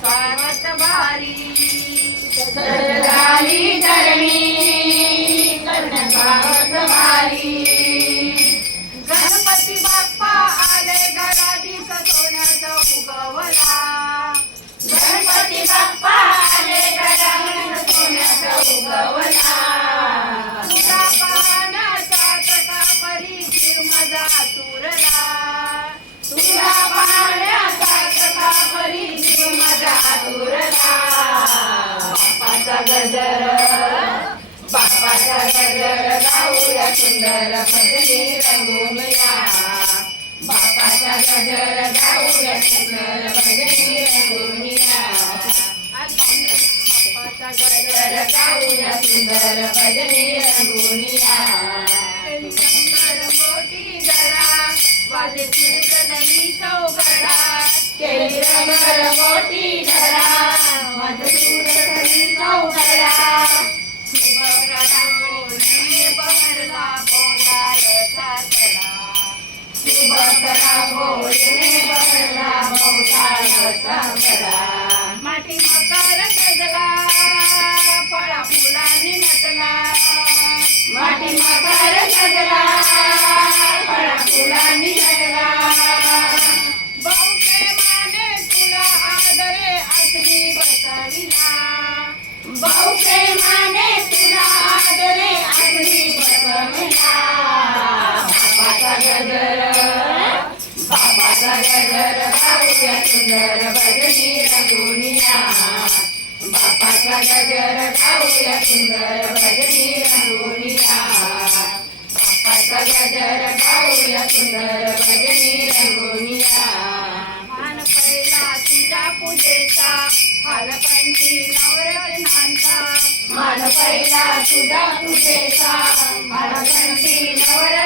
स्वागत भारी झाली धरणी कर्ण गणपती बाप्पा आले घरादी सोन्याचा उगवला। गणपती बाप्पा आले घरादी सोन्याचा उगवला। तुला पाहण्याचा तसा परी मजा तू गजर गाऊया सुंदर भजनी रंगून या बापाचा गजर गाऊया सुंदर भजनी रंगून या बापाचा गजर गाऊया सुंदर भजनी रंगून या amor. सुंदर भजनी रंगुनिया बापाचा गजर गाऊया सुंदर भजनी रंगुनिया बापाचा गजर गाऊया सुंदर भजनी रंगुनिया मान पहिला तुझ्या पूजेचा हालपंची नवरत्नांचा मान पहिला तुझ्या पूजेचा हालपंची नवरत्नांचा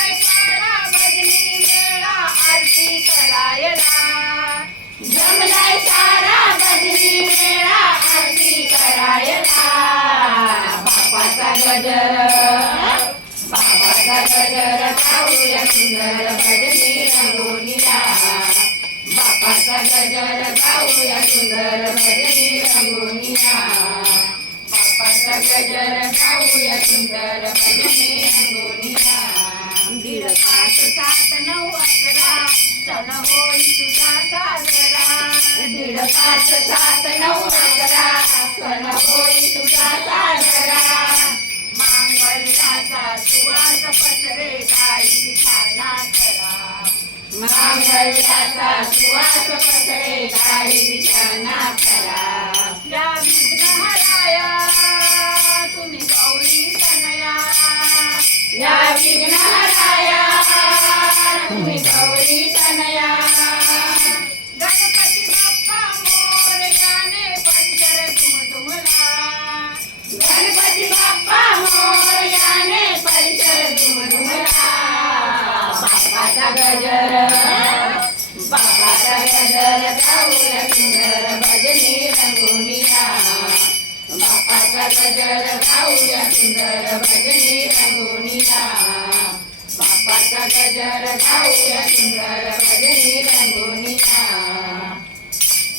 सुंदर भजनी रंगोनिया बापाचा गजर गाऊया सुंदर भजनी रंगोनिया बापाचा गजर गाऊया सुंदर भजनी रंगोनिया दीड पाच सात नऊ अकरा सण होई तुझा साजरा. दीड पाच सात नऊ अकरा सण होई तुझा मांगल्याचा सुवास पसरे काळी दिशाना करा या विघ्नहराया गजर सुंदर भजनी रंगोनिया बापाचा गजर गाऊया सुंदर भजनी रंगोनिया